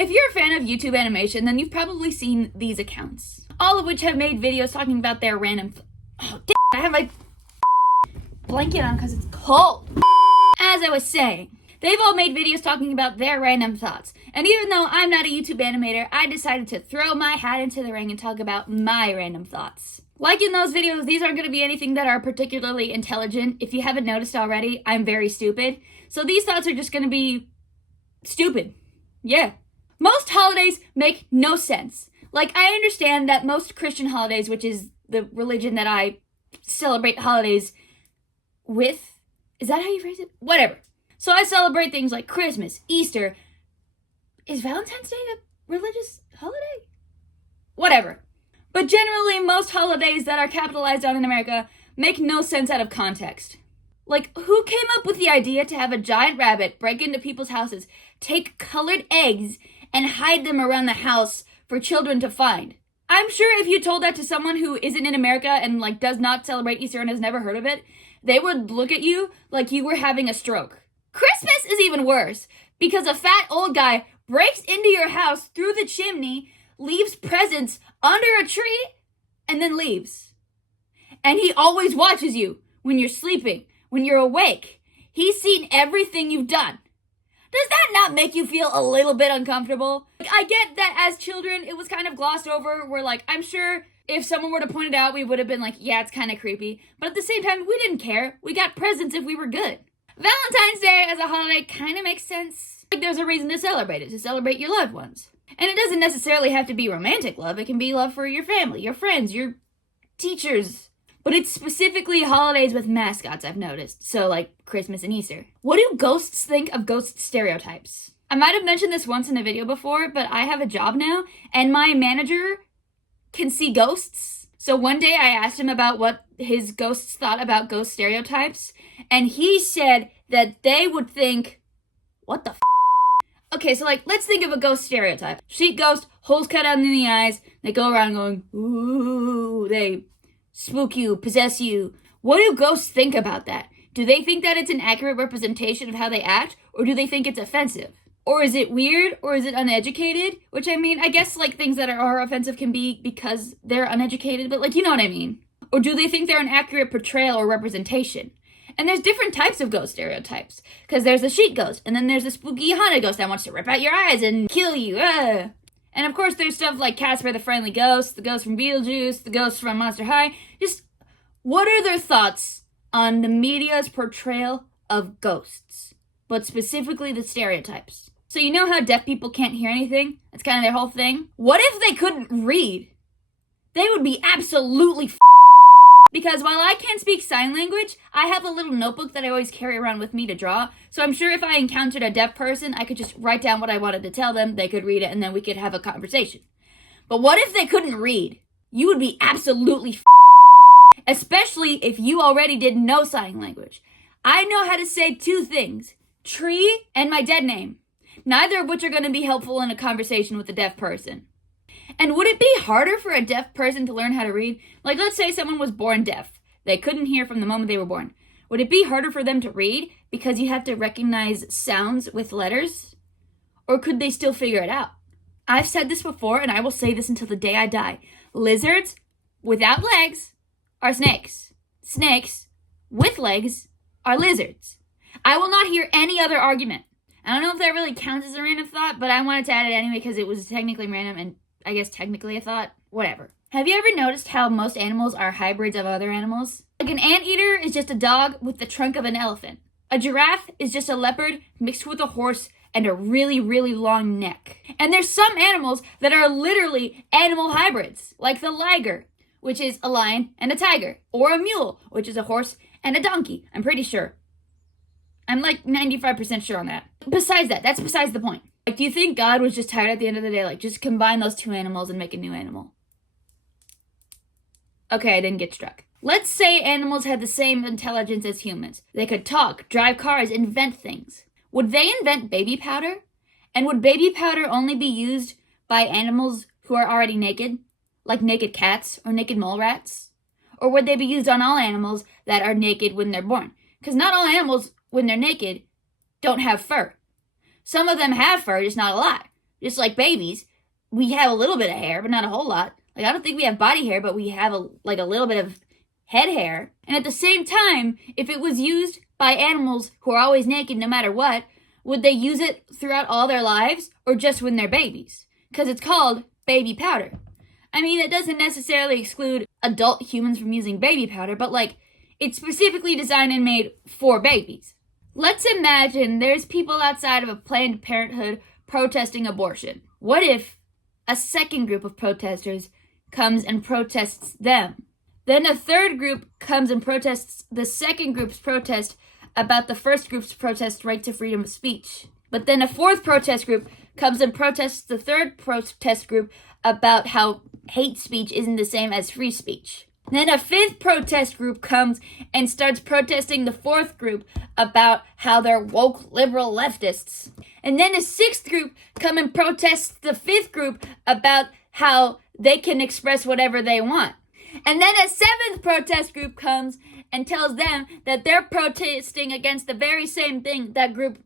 If you're a fan of YouTube animation, then you've probably seen these accounts, all of which have made videos talking about their random I have my blanket on because it's cold. As I was saying, they've all made videos talking about their random thoughts. And even though I'm not a YouTube animator, I decided to throw my hat into the ring and talk about my random thoughts. Like in those videos, these aren't going to be anything that are particularly intelligent. If you haven't noticed already, I'm very stupid. So these thoughts are just going to be stupid. Yeah. Most holidays make no sense. Like, I understand that most Christian holidays, which is the religion that I celebrate holidays with, is that how you phrase it? Whatever. So I celebrate things like Christmas, Easter. Is Valentine's Day a religious holiday? Whatever. But generally, most holidays that are capitalized on in America make no sense out of context. Like, who came up with the idea to have a giant rabbit break into people's houses, take colored eggs, and hide them around the house for children to find? I'm sure if you told that to someone who isn't in America and, like, does not celebrate Easter and has never heard of it, they would look at you like you were having a stroke. Christmas is even worse, because a fat old guy breaks into your house through the chimney, leaves presents under a tree, and then leaves. And he always watches you when you're sleeping, when you're awake. He's seen everything you've done. Does that not make you feel a little bit uncomfortable? I get that as children, it was kind of glossed over. We're like, I'm sure if someone were to point it out, we would have been like, yeah, it's kind of creepy. But at the same time, we didn't care. We got presents if we were good. Valentine's Day as a holiday kind of makes sense. Like, there's a reason to celebrate it, to celebrate your loved ones. And it doesn't necessarily have to be romantic love. It can be love for your family, your friends, your teachers. But it's specifically holidays with mascots, I've noticed. So, like, Christmas and Easter. What do ghosts think of ghost stereotypes? I might have mentioned this once in a video before, but I have a job now, and my manager can see ghosts. So one day I asked him about what his ghosts thought about ghost stereotypes, and he said that they would think, what the f***? Okay, so, like, let's think of a ghost stereotype. Sheet ghost, holes cut out in the eyes, they go around going, ooh, they spook you, possess you. What do ghosts think about that? Do they think that it's an accurate representation of how they act, or do they think it's offensive? Or is it weird, or is it uneducated? Which, I mean, I guess, like, things that are offensive can be because they're uneducated, but, like, you know what I mean. Or do they think they're an accurate portrayal or representation? And there's different types of ghost stereotypes. Because there's a sheet ghost, and then there's a spooky haunted ghost that wants to rip out your eyes and kill you. And of course, there's stuff like Casper the Friendly Ghost, the ghost from Beetlejuice, the ghost from Monster High. Just, what are their thoughts on the media's portrayal of ghosts? But specifically the stereotypes. So you know how deaf people can't hear anything? That's kind of their whole thing. What if they couldn't read? They would be absolutely because while I can't speak sign language, I have a little notebook that I always carry around with me to draw. So I'm sure if I encountered a deaf person, I could just write down what I wanted to tell them, they could read it, and then we could have a conversation. But what if they couldn't read? You would be absolutely especially if you already didn't know sign language. I know how to say two things, tree and my dead name, neither of which are going to be helpful in a conversation with a deaf person. And would it be harder for a deaf person to learn how to read? Like, let's say someone was born deaf. They couldn't hear from the moment they were born. Would it be harder for them to read because you have to recognize sounds with letters? Or could they still figure it out? I've said this before, and I will say this until the day I die. Lizards without legs are snakes. Snakes with legs are lizards. I will not hear any other argument. I don't know if that really counts as a random thought, but I wanted to add it anyway because it was technically random and I guess technically a thought. Whatever. Have you ever noticed how most animals are hybrids of other animals? Like an anteater is just a dog with the trunk of an elephant. A giraffe is just a leopard mixed with a horse and a really, really long neck. And there's some animals that are literally animal hybrids, like the liger, which is a lion and a tiger, or a mule, which is a horse and a donkey, I'm pretty sure. I'm like 95% sure on that. Besides that, that's besides the point. Like, do you think God was just tired at the end of the day? Like, just combine those two animals and make a new animal. Okay, I didn't get struck. Let's say animals had the same intelligence as humans. They could talk, drive cars, invent things. Would they invent baby powder? And would baby powder only be used by animals who are already naked? Like naked cats or naked mole rats? Or would they be used on all animals that are naked when they're born? Because not all animals, when they're naked, don't have fur. Some of them have fur, just not a lot. just like babies, we have a little bit of hair, but not a whole lot. Like, I don't think we have body hair, but we have a little bit of head hair. And at the same time, if it was used by animals who are always naked no matter what, would they use it throughout all their lives or just when they're babies? Because it's called baby powder. I mean, it doesn't necessarily exclude adult humans from using baby powder, but like, it's specifically designed and made for babies. Let's imagine there's people outside of a Planned Parenthood protesting abortion. What if a second group of protesters comes and protests them? Then a third group comes and protests the second group's protest about the first group's protest right to freedom of speech. But then a fourth protest group comes and protests the third protest group about how hate speech isn't the same as free speech. Then a fifth protest group comes and starts protesting the fourth group about how they're woke liberal leftists. And then a sixth group come and protests the fifth group about how they can express whatever they want. And then a seventh protest group comes and tells them that they're protesting against the very same thing that group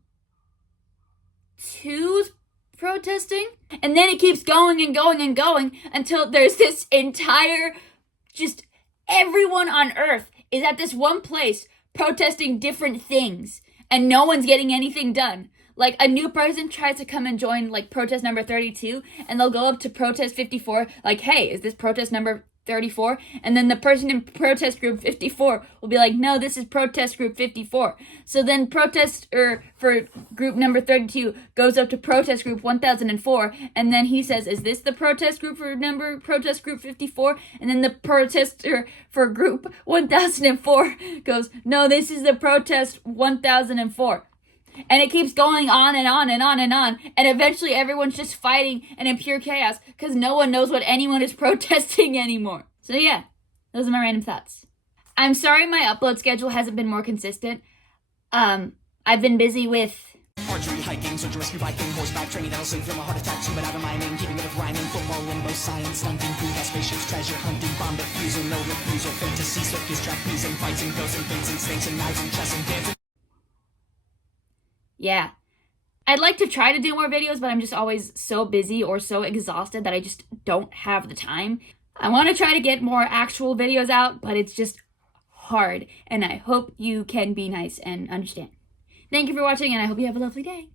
two's protesting. And then it keeps going and going and going until there's this entire, just everyone on earth is at this one place protesting different things and no one's getting anything done. Like, a new person tries to come and join, like, protest number 32, and they'll go up to protest 54, like, hey, is this protest number 34? And then the person in protest group 54 will be like, no, this is protest group 54. So then for group number 32 goes up to protest group 1004, and then he says, is this the protest group for protest group 54? And then the protester for group 1004 goes, no, this is the protest 1004. And it keeps going on and on and on and on. And eventually everyone's just fighting and in pure chaos because no one knows what anyone is protesting anymore. So yeah, those are my random thoughts. I'm sorry my upload schedule hasn't been more consistent. I've been busy with archery, hiking, search and rescue, biking, horseback training that'll save from a heart attack, scuba diving, mining, keeping it with rhyming, football, limbo, science, stunting, food, gas, spaceships, treasure hunting, bomb defusal, no refusal, fantasy, circus, trapeze, and fights and ghosts and things and snakes and knives and chess and dancing. Yeah. I'd like to try to do more videos, but I'm just always so busy or so exhausted that I just don't have the time. I want to try to get more actual videos out, but it's just hard. And I hope you can be nice and understand. Thank you for watching, and I hope you have a lovely day.